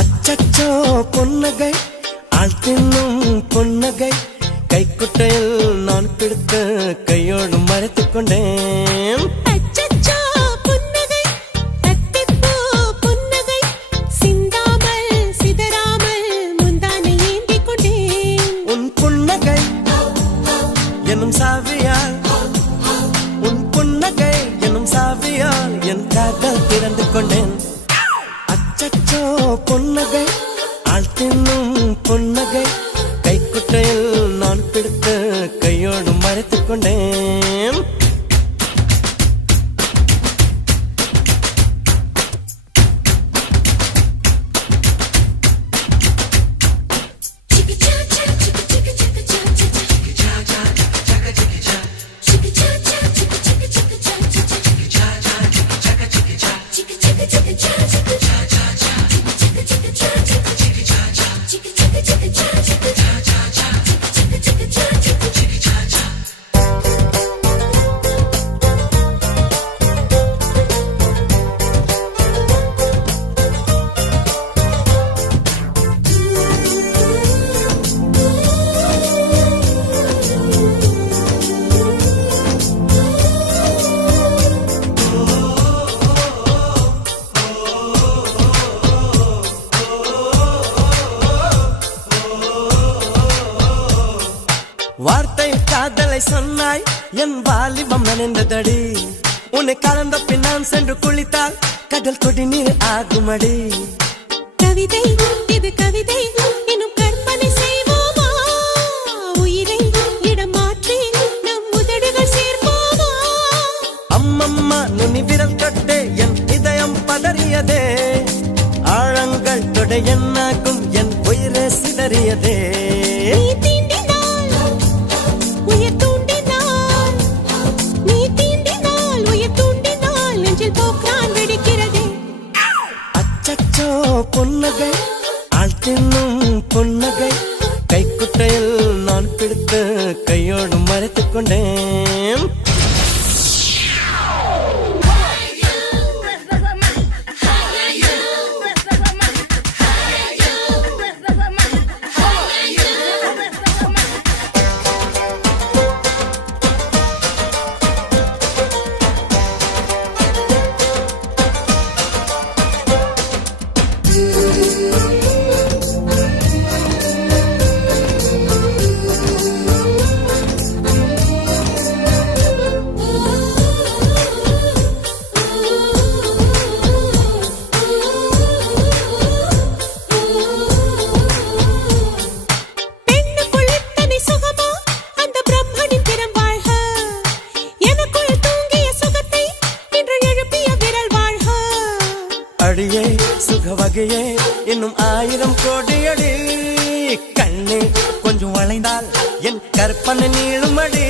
அச்சச்சோ பொன்னகை ஆள் தின்னும் பொன்னகை கைக்குட்டையில் நான் பிடித்த கையோடு மறைத்துக் கொண்டேன். எனும் சாவியால் உன் புன்னகை எனும் சாவியால் என் காதல் திறந்து கொண்டேன். அச்சச்சோ பொன்னகை ஆள் தின்னும் பொன்னகை கைக்குட்டையில் நான் பிடித்த கையோடு மறைத்துக் கொண்டேன். வார்த்தை காதலை சொன்னாய் என் வாலிபம் நனைந்ததடி. உன்னை கலந்த பின் நான் சென்று குளித்தால் கடல் கொடி நீர் ஆகுமடி. கவிதை இது கவிதை இன்னும் கற்பனை செய்வோமா? உயிரை இடம் மாற்றி நம் உதடுகள் சேர்ப்போமா? அம்மம்மா நுனி விரல் தொட்டே என் இதயம் பதறியதே. ஆழங்கள் தொட என்னாகும் என் உயிரே சிதறியதே. அச்சச்சோ பொன்னகை ஆள் தின்னும் பொன்னகை கைக்குட்டையில் நான் பிடித்த கையோடு மறைத்துக் கொண்டேன். அடியே சுக வகையே இன்னும் 1000 கோடியடி. கண்ணே கொஞ்சம் வளைந்தால் என் கற்பனை நீளுமடி.